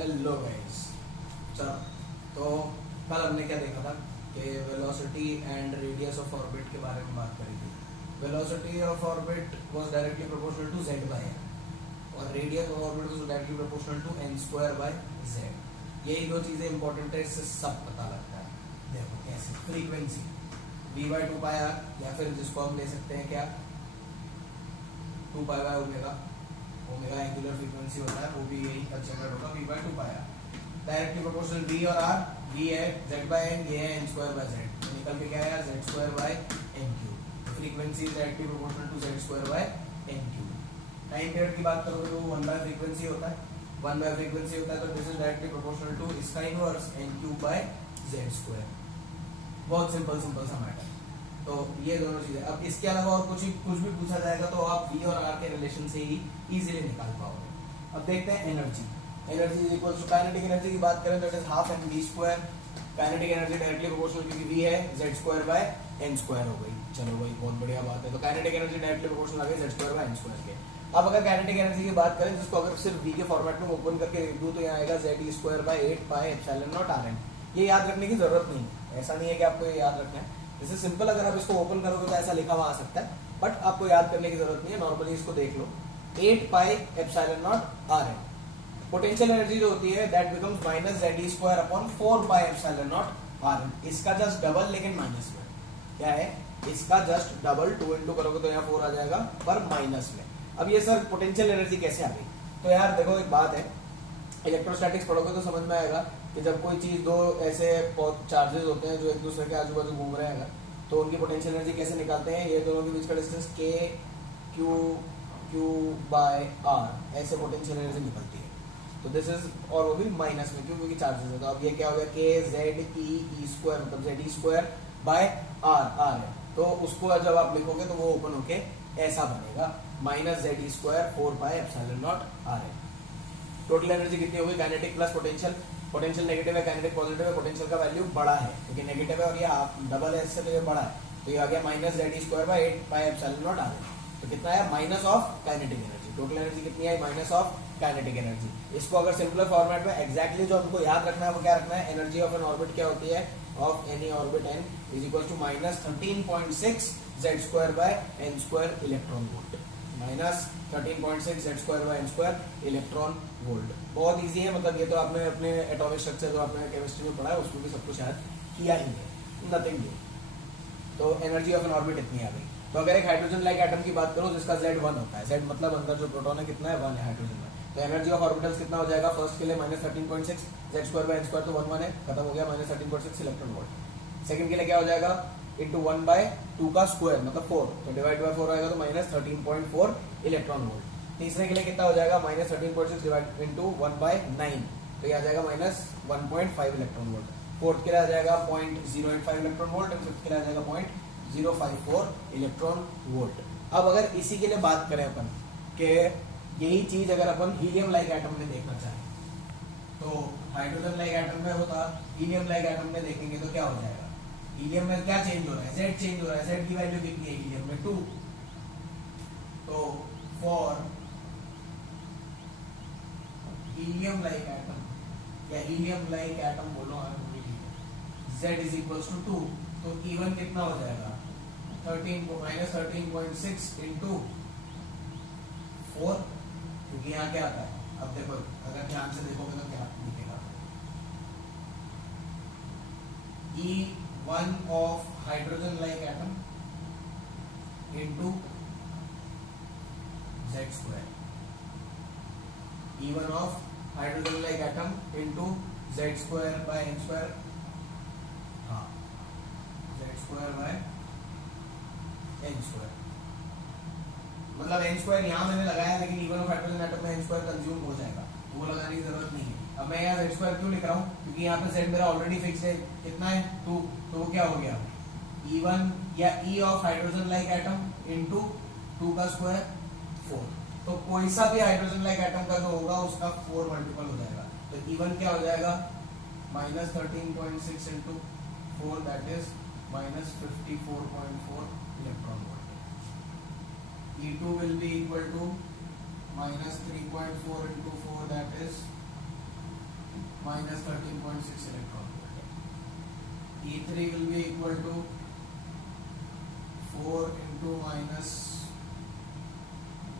Hello guys. चलो, तो कल हमने क्या देखा था कि velocity and radius of orbit के बारे में बात करी थी। Velocity of orbit was directly proportional to z by n और radius of orbit was directly proportional to n square by z। यही दो चीजें इंपॉर्टेंट है, इससे सब पता लगता है। देखो कैसे, फ्रीक्वेंसी v बाय 2 पाई r, या फिर जिसको हम ले सकते हैं क्या 2 pi by omega. Omega angular frequency होता है, वो भी यही कंसीडर होगा v बाय 2 पाई r। डायरेक्टली प्रोपोर्शनल v और r, v है z बाय n, ये है n स्क्वायर बाय z। तो निकल के क्या है, z square by n cube. Frequency is directly proportional to z square by n cube. Time period की बात करोगे तो 1 बाय फ्रीक्वेंसी होता है, 1 बाय फ्रीक्वेंसी होता है, तो this is directly proportional to इसका inverse n cube by z square. बहुत सिंपल सा मैटर। तो ये दोनों चीजें। अब इसके अलावा और कुछ भी पूछा जाएगा तो आप v और r के रिलेशन से ही इजीली निकाल पाओगे। अब देखते हैं energy. Energy is equal to kinetic energy की बात करें तो it is half M V square. Kinetic energy directly proportional क्योंकि v है z square by n square हो गई। चलो भाई, बहुत बढ़िया बात है। तो काइनेटिक एनर्जी डायरेक्टली प्रोपोर्शनल आ गई z square by n square के। अब अगर काइनेटिक एनर्जी की बात करें, जिसको अगर सिर्फ v के फॉर्मेट में ओपन करके लिख दूं तो यहाँ आएगा z square bye 8 pi epsilon not rn। ये याद रखने की जरूरत नहीं है, ऐसा नहीं है कि आपको ये याद रखना है। जैसे सिंपल अगर आप इसको ओपन करोगे तो ऐसा लिखा हुआ आ सकता है, बट आपको याद करने की जरूरत नहीं है। नॉर्मली इसको देख लो, 8 pi epsilon not rn। Potential energy जो होती है that becomes minus z square upon 4 pi epsilon not rn। इसका जस्ट डबल, लेकिन माइनस में। क्या है, इसका जस्ट डबल। 2 इंटू करोगे तो यहाँ 4 आ जाएगा, पर माइनस में। अब ये सर पोटेंशियल एनर्जी कैसे आ गई? तो यार देखो, एक बात है, इलेक्ट्रोस्टैटिक्स पढ़ोगे तो समझ में आएगा कि जब कोई चीज दो ऐसे चार्जेस होते हैं जो एक दूसरे के आजू बाजू घूम रहे हैं, तो उनकी पोटेंशियल एनर्जी कैसे निकालते हैं? ये दोनों के बीच का distance k q by r, ऐसे पोटेंशियल एनर्जी निकलती है। तो दिस इज, और वो भी माइनस में, क्योंकि चार्जेस है। तो अब ये क्या हो गया, k z e स्क्वायर, मतलब z स्क्वायर बाय r है। तो उसको जब आप लिखोगे तो वो ओपन होके ऐसा बनेगा, minus z square 4 pi epsilon not r है। टोटल एनर्जी कितनी होगी? Kinetic plus potential. Potential negative है, काइनेटिक पॉजिटिव है, पोटेंशियल का वैल्यू बड़ा है क्योंकि नेगेटिव है और ये हाफ डबल है, इससे तो ये बड़ा है। तो ये आ गया minus z square bye 8 pi epsilon not r। तो कितना है, minus of kinetic energy. Total energy कितनी है, माइनस ऑफ काइनेटिक एनर्जी। इसको अगर सिंपल फॉर्मेट में एग्जैक्टली जो हमको याद रखना है वो क्या रखना है, एनर्जी ऑफ एन ऑर्बिट क्या होती है, of any orbit n is equal to minus 13.6 z square by n square electron volt. Minus 13.6 z square by n square electron volt. बहुत इजी है, मतलब ये तो आपने अपने एटॉमिक स्ट्रक्चर जो आपने केमिस्ट्री में पढ़ा है उसमें भी सब कुछ याद किया ही है, नथिंग न्यू। तो एनर्जी ऑफ एन ऑर्बिट इतनी आ गई। तो अगर एक हाइड्रोजन लाइक एटम की बात करो जिसका Z 1 होता है, Z मतलब अंदर जो प्रोटॉन है कितना है, 1 है हाइड्रोजन में, तो एनर्जी ऑफ ऑर्बिटल्स कितना हो जाएगा? फर्स्ट के लिए minus 13.6 z square by n square, तो 1 1 है, खत्म हो गया, माइनस 13.6 इलेक्ट्रॉन वोल्ट। सेकंड के लिए क्या हो जाएगा, इंटू 1 बाय 2 का स्क्वायर मतलब 4, तो डिवाइड बाय 4 आएगा तो माइनस 13.4 इलेक्ट्रॉन वोल्ट। तीसरे के लिए कितना हो जाएगा, माइनस 13.6 डिवाइड इंटू 1 बाय 9, तो ये आ जाएगा माइनस 1.5 इलेक्ट्रॉन वोल्ट। फोर्थ के लिए आ जाएगा 0.085 इलेक्ट्रॉन वोल्ट, एंड फिफ्थ के लिए आ जाएगा 0.054 इलेक्ट्रॉन वोल्ट। अब अगर इसी के लिए बात करें अपन के यही चीज अगर अपन हीलियम लाइक एटम में देखना चाहें, तो हाइड्रोजन लाइक एटम में होता, हीलियम लाइक एटम में देखेंगे तो क्या हो जाएगा, हीलियम में क्या चेंज हो रहा है, Z चेंज हो रहा है। Z की वैल्यू कितनी है हीलियम में, 2। तो फॉर हीलियम लाइक एटम या हीलियम लाइक एटम बोलो, Z इज इक्वल टू 2, तो E1 कितना हो जाएगा, 13.6 इंटू 4, क्योंकि यहाँ क्या आता है, अब देखो अगर ध्यान से देखोगे तो क्या दिखेगा, E1 of hydrogen like atom into Z square. E1 of hydrogen like atom into Z square by n square, हाँ Z square by n square, मतलब n स्क्वायर यहाँ मैंने लगाया, लेकिन E1 ऑफ हाइड्रोजन एटम में n स्क्वायर कंज्यूम हो जाएगा, वो लगाने की जरूरत नहीं है। अब मैं यहाँ Z स्क्वायर क्यों लिख रहा हूँ, क्योंकि यहाँ पे Z मेरा ऑलरेडी फिक्स है, कितना है 2, तो वो क्या हो गया, E1 या E of hydrogen like atom into 2 का स्क्वायर 4। तो कोई सा भी हाइड्रोजन लाइक एटम का जो होगा उसका 4 मल्टीपल हो जाएगा, तो E1 क्या हो जाएगा, minus 13.6 into 4 that is minus 54.4 electron volt. E2 will be equal to minus 3.4 into 4 that is minus 13.6 electron volt. E3 will be equal to 4 into minus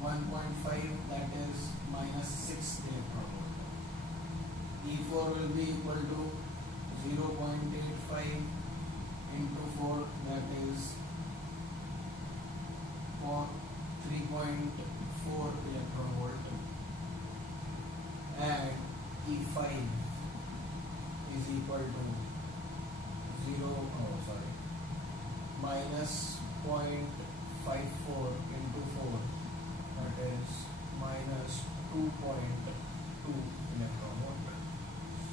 1.5, that is minus 6 electron volt. E4 will be equal to 0.85 into 4, that is 3.4 electron volt, and E5 is equal to minus 0.54 into 4, that is minus 2.2 electron volt.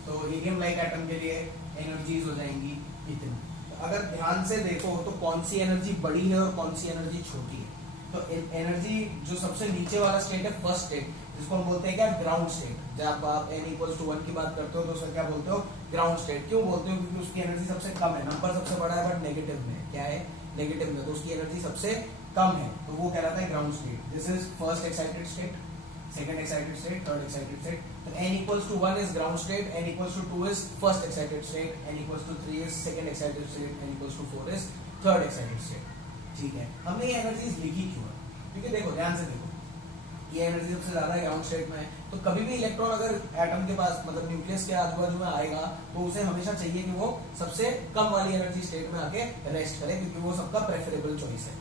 तो helium like atom के लिए energies हो जाएंगी इतनी। तो अगर ध्यान से देखो तो कौन सी एनर्जी बड़ी है और कौन सी एनर्जी छोटी है। तो एनर्जी जो सबसे नीचे वाला स्टेट है, फर्स्ट स्टेट, जिसको हम बोलते हैं क्या, ग्राउंड स्टेट। जब आप n = 1 की बात करते हो तो उसे क्या बोलते हो, ग्राउंड स्टेट। क्यों बोलते हो, क्योंकि उसकी एनर्जी सबसे कम है, नंबर सबसे बड़ा है बट नेगेटिव में। क्या है, नेगेटिव में, तो उसकी एनर्जी सबसे कम है, तो वो कहलाता है ground state. This is first excited state, second excited state, third excited state. तो n = 1 is ground state, n = 2 is first excited state, n = 3 is second excited state, n = 4 is third excited state. ठीक है, हमने ये energies लिखी क्यों है, क्योंकि देखो ध्यान से देखो, ये एनर्जी सबसे ज्यादा ग्राउंड स्टेट में है। तो कभी भी इलेक्ट्रॉन अगर एटम के पास मतलब न्यूक्लियस के आजू बाजू में आएगा तो उसे हमेशा चाहिए कि वो सबसे कम वाली एनर्जी स्टेट में आके रेस्ट करे, क्योंकि वो सबका प्रेफरेबल चॉइस है।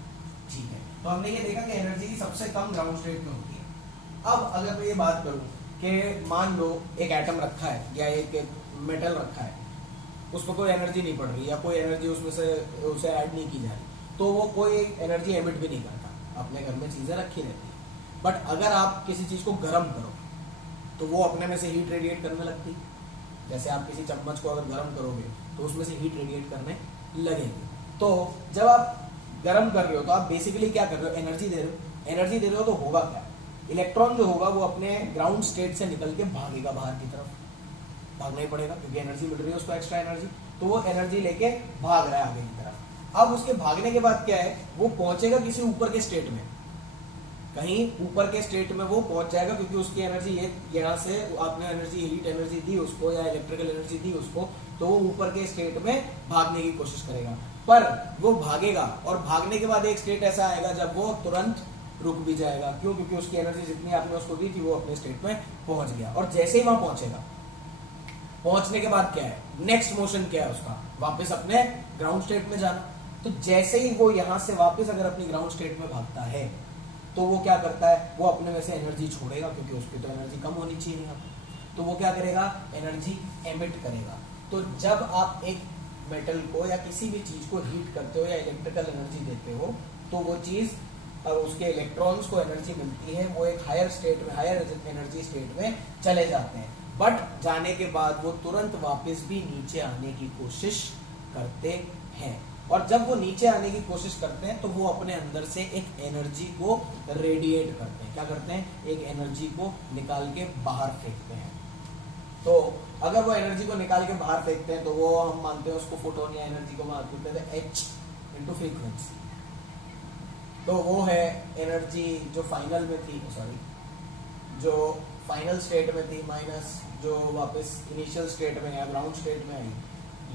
ठीक है, तो हमने ये देखा कि एनर्जी सबसे कम ग्राउंड स्टेट में होती है। अब अगर मैं ये बात करूं कि मान लो एक एटम रखा है या एक मेटल रखा है, उस पर कोई एनर्जी नहीं पड़ रही या कोई एनर्जी उसमें से उसे ऐड नहीं की जा रही, तो वो कोई एनर्जी एमिट भी नहीं करता, अपने घर में चीजें रखी रहती है। बट अगर आप किसी चीज को गर्म करो तो वो अपने में से हीट रेडिएट करने लगती है। जैसे आप किसी चम्मच को अगर गर्म करोगे तो उसमें से हीट रेडिएट करने लगेगी। तो जब आप गर्म कर रहे हो तो आप बेसिकली क्या कर रहे हो, एनर्जी दे रहे हो। एनर्जी दे रहे हो तो होगा क्या, इलेक्ट्रॉन जो होगा वो अपने ग्राउंड स्टेट से निकल के भागेगा बाहर की तरफ, भागना ही पड़ेगा क्योंकि एनर्जी मिल रही है उसको, एक्स्ट्रा एनर्जी, तो वो एनर्जी लेके भाग रहा है आगे की तरफ। अब उसके भागने के बाद क्या है, वो पहुंचेगा किसी ऊपर के स्टेट में, कहीं ऊपर के स्टेट में वो पहुंच जाएगा, क्योंकि उसकी एनर्जी यहाँ से आपने एनर्जी, हीट एनर्जी दी उसको या इलेक्ट्रिकल एनर्जी दी उसको, तो वो ऊपर के स्टेट में भागने की कोशिश करेगा। पर वो भागेगा और भागने के बाद एक स्टेट ऐसा आएगा जब वो तुरंत रुक भी जाएगा। क्यों, क्योंकि उसकी एनर्जी जितनी आपने उसको दी थी वो अपने स्टेट में पहुंच गया। और जैसे ही वहां पहुंचेगा, पहुंचने के बाद क्या है, नेक्स्ट मोशन क्या है उसका, वापस अपने ग्राउंड स्टेट में जाना। तो जैसे ही वो यहां से वापस अगर अपनी ग्राउंड स्टेट में भागता है तो वो क्या करता है, वो अपने में से एनर्जी छोड़ेगा, क्योंकि उसकी तो एनर्जी कम होनी चाहिए यहाँ पे। तो वो क्या करेगा, एनर्जी एमिट करेगा। तो जब आप एक मेटल को या किसी भी चीज को हीट करते हो या इलेक्ट्रिकल एनर्जी देते हो तो वो चीज और उसके इलेक्ट्रॉन्स को एनर्जी मिलती है, वो एक हायर स्टेट में, हायर एनर्जी स्टेट में चले जाते हैं। बट जाने के बाद वो तुरंत वापस भी नीचे आने की कोशिश करते हैं। और जब वो नीचे आने की कोशिश करते हैं तो वो अपने अंदर से एक एनर्जी को रेडिएट करते हैं। क्या करते हैं, एक एनर्जी को निकाल के बाहर फेंकते हैं। तो अगर वो एनर्जी को निकाल के बाहर फेंकते हैं तो वो हम मानते हैं उसको फोटोन या एनर्जी को मानते हैं H इंटू फ्रीक्वेंसी। तो वो है एनर्जी जो फाइनल में थी, सॉरी जो फाइनल स्टेट में थी माइनस जो वापस इनिशियल स्टेट में या ग्राउंड स्टेट में आई,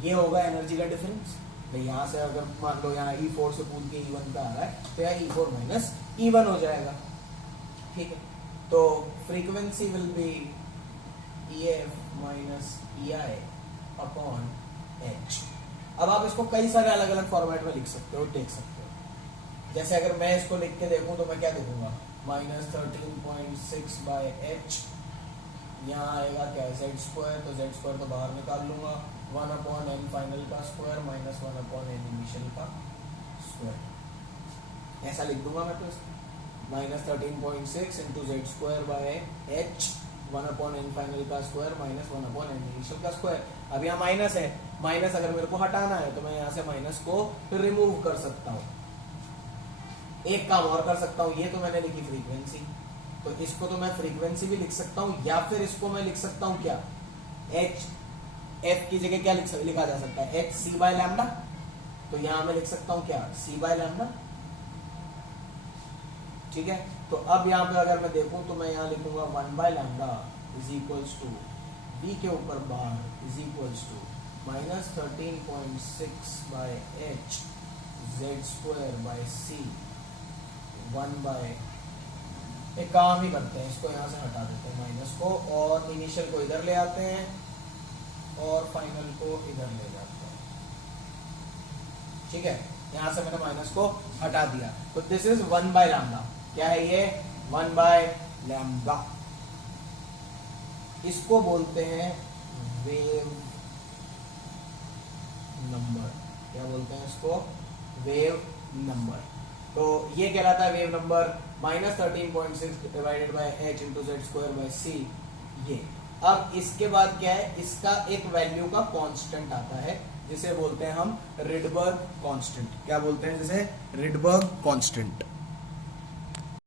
ये होगा एनर्जी का डिफरेंस। यहाँ से अगर मान लो यहाँ E4 से कूद के E1 पे आ रहा है तो यहाँ E4 माइनस E1 हो जाएगा। ठीक है, तो frequency will be EF minus EI upon H। अब आप इसको कई सारे अलग अलग फॉर्मेट में लिख सकते हो, देख सकते हो। जैसे अगर मैं इसको लिख के देखूं तो मैं क्या देखूंगा, माइनस 13.6 बाय H, यहाँ आएगा क्या, Z2, तो Z2 तो बाहर निकाल लूंगा, 1/n फाइनल का स्क्वायर माइनस 1/n इनिशियल का स्क्वायर, ऐसा लिख दूंगा मैं। तो minus 13.6 into Z2 by H, 1/n final का स्क्वायर माइनस 1/n इनिशियल का स्क्वायर। अब यहाँ माइनस है, माइनस अगर मेरे को हटाना है तो मैं यहाँ से माइनस को रिमूव कर सकता हूँ। एक काम और कर सकता हूँ, ये तो मैंने लिखी फ्रीक्वेंसी, तो इसको तो मैं फ्रीक्वेंसी भी लिख सकता हूँ, या फिर इसको मैं लिख सकता हूँ क्या, H F की जगह क्या लिखा जा सकता है, H C बाय लैम्डा। तो यहाँ मैं लिख सकता हूँ क्या, C बाय लैम्डा। ठीक है, तो अब यहाँ पे अगर मैं देखूं तो मैं यहाँ लिखूंगा 1 by lambda is equals to v के ऊपर bar is equals to -13.6 by h z²/c 1/। एक काम ही करते हैं, इसको यहाँ से हटा देते हैं माइनस को, और इनिशियल को इधर ले आते हैं और फाइनल को इधर ले जाते हैं। ठीक है, यहाँ से मैंने माइनस को हटा दिया, तो दिस इज 1/λ। क्या है ये? 1/λ। इसको बोलते हैं वेव नंबर। क्या बोलते हैं इसको? Wave number. तो ये कहलाता है wave number -13.6 divided by h into z²/c। ये अब इसके बाद क्या है, इसका एक वैल्यू का कांस्टेंट आता है जिसे बोलते हैं हम रिडबर्ग कांस्टेंट। क्या बोलते हैं जिसे? Rydberg constant.